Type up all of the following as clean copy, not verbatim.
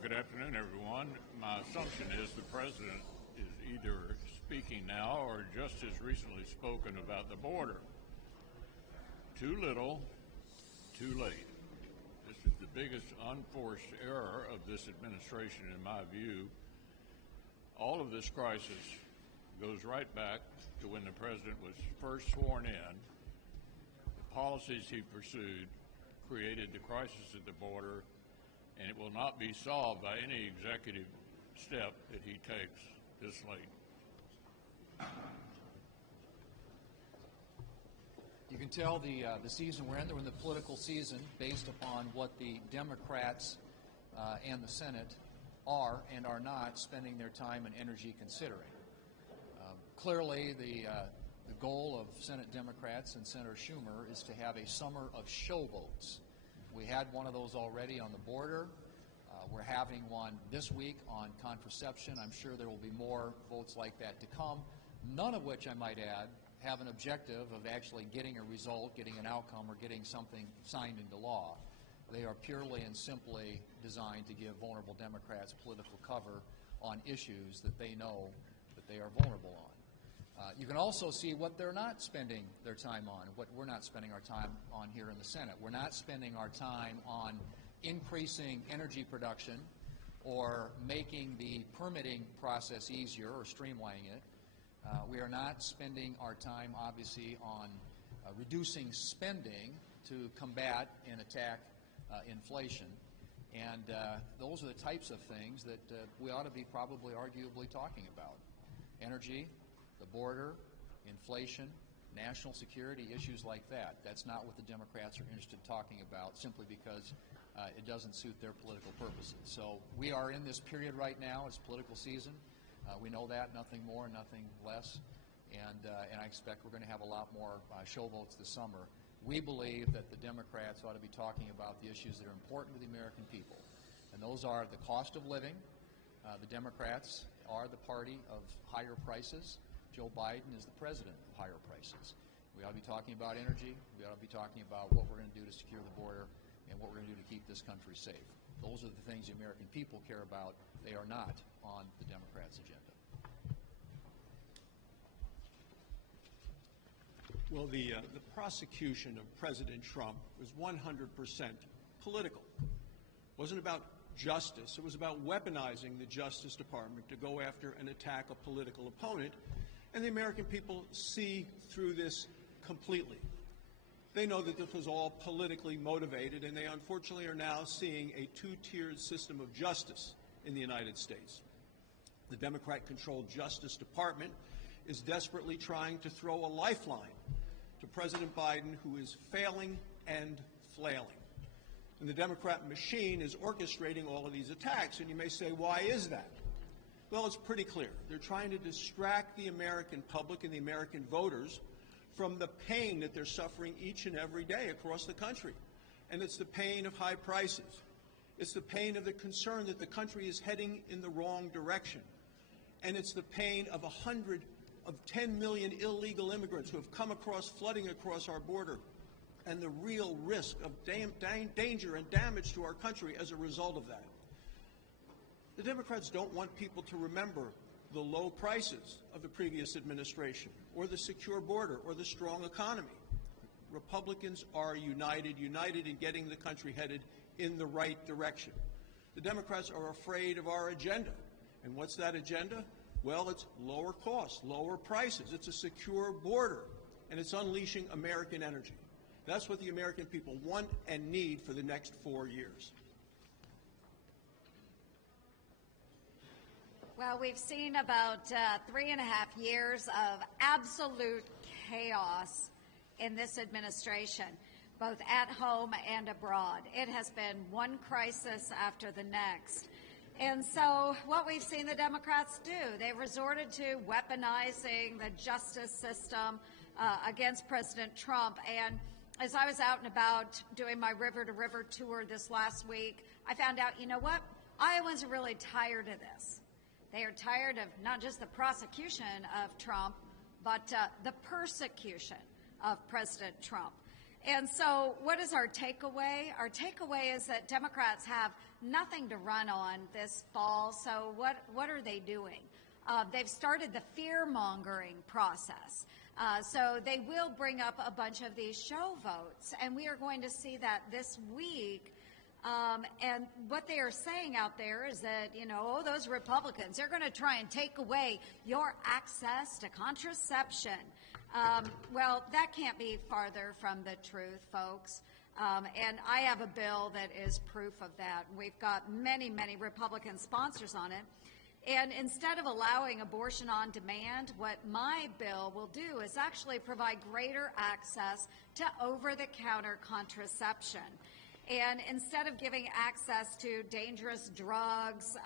Good afternoon, everyone. My assumption is the president is either speaking now or just as recently spoken about the border. Too little, too late. This is the biggest unforced error of this administration, in my view. All of this crisis goes right back to when the president was first sworn in. The policies he pursued created the crisis at the border, and it will not be solved by any executive step that he takes this late. You can tell the season we're in the political season based upon what the Democrats and the Senate are and are not spending their time and energy considering. Clearly, the goal of Senate Democrats and Senator Schumer is to have a summer of showboats. We had one of those already on the border. We're having one this week on contraception. I'm sure there will be more votes like that to come, none of which, I might add, have an objective of actually getting a result, getting an outcome, or getting something signed into law. They are purely and simply designed to give vulnerable Democrats political cover on issues that they know that they are vulnerable on. You can also see what they're not spending their time on, what we're not spending our time on here in the Senate. We're not spending our time on increasing energy production or making the permitting process easier or streamlining it. We are not spending our time, obviously, on reducing spending to combat and attack inflation. And those are the types of things that we ought to be probably arguably talking about. Energy, the border, inflation, national security, issues like that. That's not what the Democrats are interested in talking about simply because it doesn't suit their political purposes. So we are in this period right now. It's political season. We know that, nothing more, nothing less, and I expect we're going to have a lot more showboats this summer. We believe that the Democrats ought to be talking about the issues that are important to the American people, and those are the cost of living. The Democrats are the party of higher prices. Joe Biden is the president of higher prices. We ought to be talking about energy. We ought to be talking about what we're going to do to secure the border and what we're going to do to keep this country safe. Those are the things the American people care about. They are not on the Democrats' agenda. Well, the prosecution of President Trump was 100% political. It wasn't about justice. It was about weaponizing the Justice Department to go after and attack a political opponent. And the American people see through this completely. They know that this was all politically motivated, and they unfortunately are now seeing a two-tiered system of justice in the United States. The Democrat-controlled Justice Department is desperately trying to throw a lifeline to President Biden, who is failing and flailing. And the Democrat machine is orchestrating all of these attacks. And you may say, why is that? Well, it's pretty clear. They're trying to distract the American public and the American voters from the pain that they're suffering each and every day across the country. And it's the pain of high prices. It's the pain of the concern that the country is heading in the wrong direction. And it's the pain of 10 million illegal immigrants who have come across, flooding across our border, and the real risk of danger and damage to our country as a result of that. The Democrats don't want people to remember the low prices of the previous administration, or the secure border, or the strong economy. Republicans are united in getting the country headed in the right direction. The Democrats are afraid of our agenda. And what's that agenda? Well, it's lower costs, lower prices. It's a secure border, and it's unleashing American energy. That's what the American people want and need for the next 4 years. Well, we've seen about 3.5 years of absolute chaos in this administration, both at home and abroad. It has been one crisis after the next. And so what we've seen the Democrats do, they've resorted to weaponizing the justice system against President Trump. And as I was out and about doing my river-to-river tour this last week, I found out, you know what? Iowans are really tired of this. They are tired of not just the prosecution of Trump, but the persecution of President Trump. And so what is our takeaway? Our takeaway is that Democrats have nothing to run on this fall, so what are they doing? They've started the fear-mongering process. So they will bring up a bunch of these show votes, and we are going to see that this week. And what they are saying out there is that, oh, those Republicans, they're going to try and take away your access to contraception. Well, that can't be farther from the truth, folks. And I have a bill that is proof of that. We've got many, many Republican sponsors on it. And instead of allowing abortion on demand, what my bill will do is actually provide greater access to over-the-counter contraception. And instead of giving access to dangerous drugs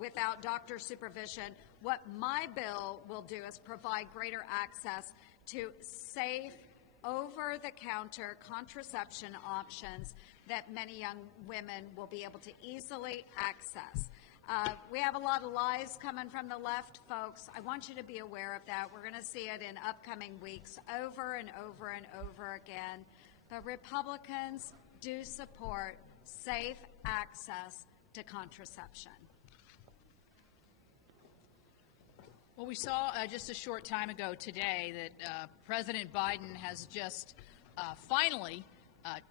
without doctor supervision, what my bill will do is provide greater access to safe, over-the-counter contraception options that many young women will be able to easily access. We have a lot of lies coming from the left, folks. I want you to be aware of that. We're going to see it in upcoming weeks over and over and over again. But Republicans do support safe access to contraception. Well, we saw just a short time ago today that President Biden has just finally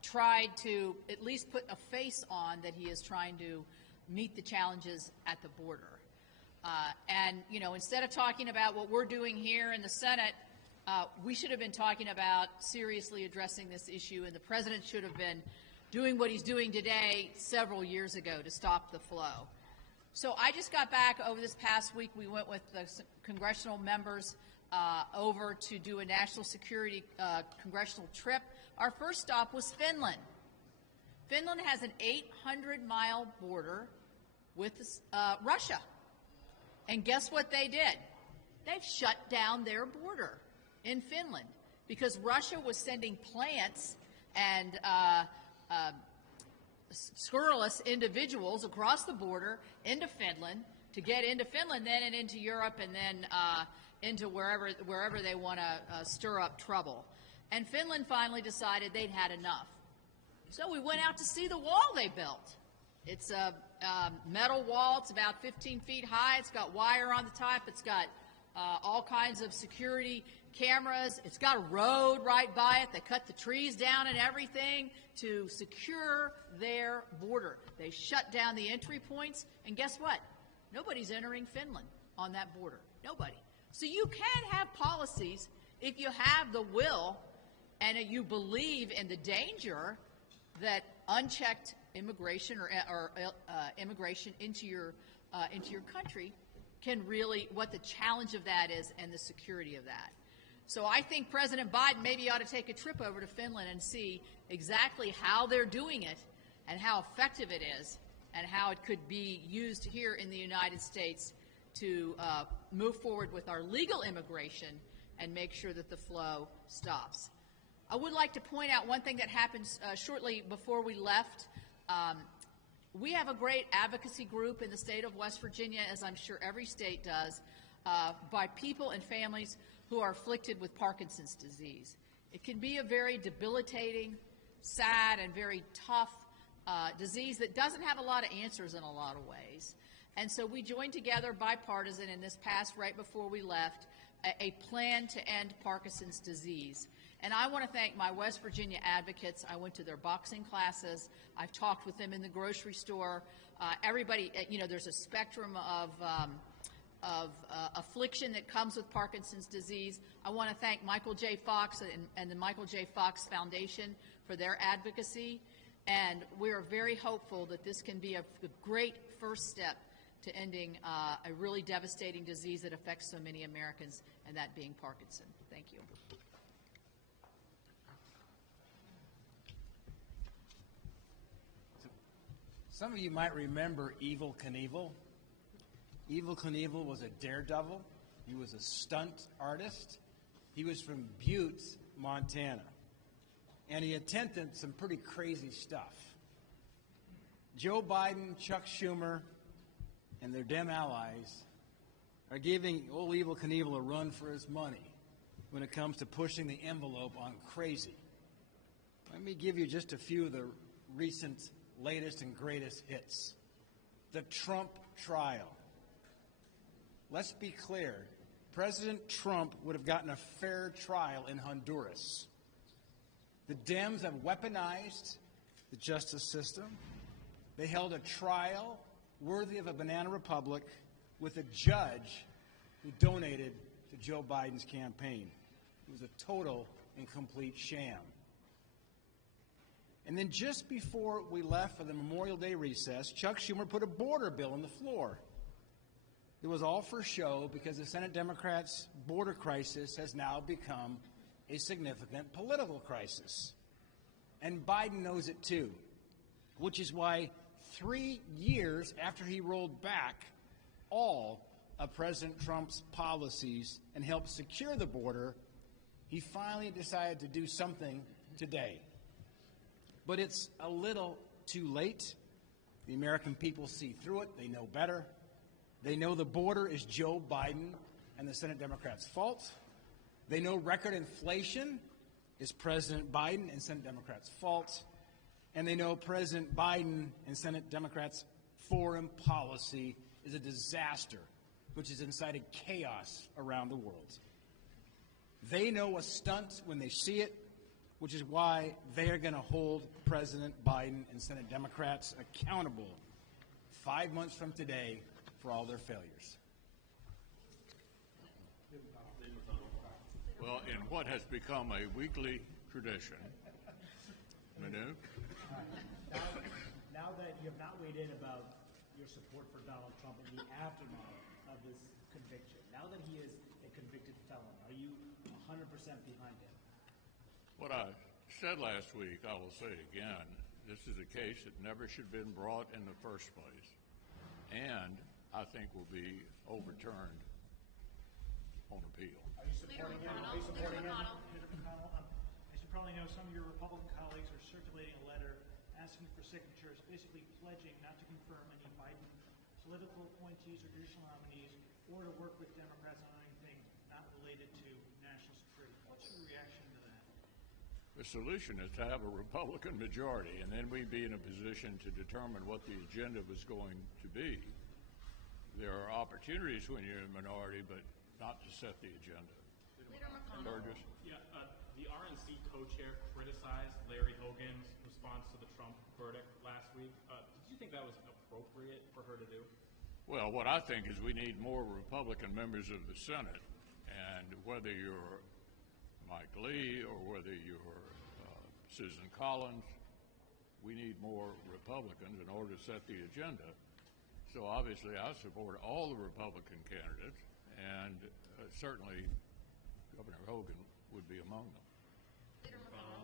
tried to at least put a face on that he is trying to meet the challenges at the border. And, instead of talking about what we're doing here in the Senate, we should have been talking about seriously addressing this issue, and the president should have been doing what he's doing today several years ago to stop the flow. So I just got back over this past week. We went with the congressional members over to do a national security congressional trip. Our first stop was Finland. Finland has an 800-mile border with Russia. And guess what they did? They've shut down their border in Finland because Russia was sending plants and scurrilous individuals across the border into Finland to get into Finland then and into Europe and then into wherever they want to stir up trouble. And Finland finally decided they'd had enough. So we went out to see the wall they built. It's a metal wall. It's about 15 feet high. It's got wire on the top. It's got all kinds of security cameras. It's got a road right by it. They cut the trees down and everything to secure their border. They shut down the entry points, and guess what? Nobody's entering Finland on that border. Nobody. So you can have policies if you have the will and you believe in the danger that unchecked immigration or immigration into your country can really, what the challenge of that is and the security of that. So I think President Biden maybe ought to take a trip over to Finland and see exactly how they're doing it and how effective it is and how it could be used here in the United States to move forward with our legal immigration and make sure that the flow stops. I would like to point out one thing that happened shortly before we left. We have a great advocacy group in the state of West Virginia, as I'm sure every state does, by people and families who are afflicted with Parkinson's disease. It can be a very debilitating, sad, and very tough disease that doesn't have a lot of answers in a lot of ways. And so we joined together bipartisan in this past, right before we left, a plan to end Parkinson's disease. And I want to thank my West Virginia advocates. I went to their boxing classes. I've talked with them in the grocery store. Everybody, there's a spectrum of affliction that comes with Parkinson's disease. I want to thank Michael J. Fox and the Michael J. Fox Foundation for their advocacy. And we are very hopeful that this can be a great first step to ending a really devastating disease that affects so many Americans, and that being Parkinson. Thank you. Some of you might remember Evel Knievel. Evel Knievel was a daredevil. He was a stunt artist. He was from Butte, Montana. And he attempted some pretty crazy stuff. Joe Biden, Chuck Schumer, and their Dem allies are giving old Evel Knievel a run for his money when it comes to pushing the envelope on crazy. Let me give you just a few of the recent latest and greatest hits. the Trump trial. Let's be clear. President Trump would have gotten a fair trial in Honduras. The Dems have weaponized the justice system. They held a trial worthy of a banana republic with a judge who donated to Joe Biden's campaign. It was a total and complete sham. And then just before we left for the Memorial Day recess, Chuck Schumer put a border bill on the floor. It was all for show because the Senate Democrats' border crisis has now become a significant political crisis. And Biden knows it too, which is why 3 years after he rolled back all of President Trump's policies and helped secure the border, he finally decided to do something today. But it's a little too late. The American people see through it. They know better. They know the border is Joe Biden and the Senate Democrats' fault. They know record inflation is President Biden and Senate Democrats' fault. And they know President Biden and Senate Democrats' foreign policy is a disaster, which has incited chaos around the world. They know a stunt when they see it, which is why they are going to hold President Biden and Senate Democrats accountable 5 months from today for all their failures. Well, in what has become a weekly tradition, Manu? Now that you have not weighed in about your support for Donald Trump in the aftermath of this conviction, now that he is a convicted felon, are you 100% behind him? What I said last week, I will say it again. This is a case that never should have been brought in the first place, and I think will be overturned on appeal. Are you supporting him? Are you supporting him? Leader McConnell, as you probably know, some of your Republican colleagues are circulating a letter asking for signatures, basically pledging not to confirm any Biden political appointees or judicial nominees, or to work with Democrats on anything not related to national security. What's your reaction to that? The solution is to have a Republican majority, and then we'd be in a position to determine what the agenda was going to be. There are opportunities when you're in a minority, but not to set the agenda. Leader McConnell. Burgess? Yeah, the RNC co-chair criticized Larry Hogan's response to the Trump verdict last week. Did you think that was appropriate for her to do? Well, what I think is we need more Republican members of the Senate, and whether you're Mike Lee or whether you're Susan Collins, we need more Republicans in order to set the agenda. So obviously I support all the Republican candidates, and certainly Governor Hogan would be among them. Leader McConnell.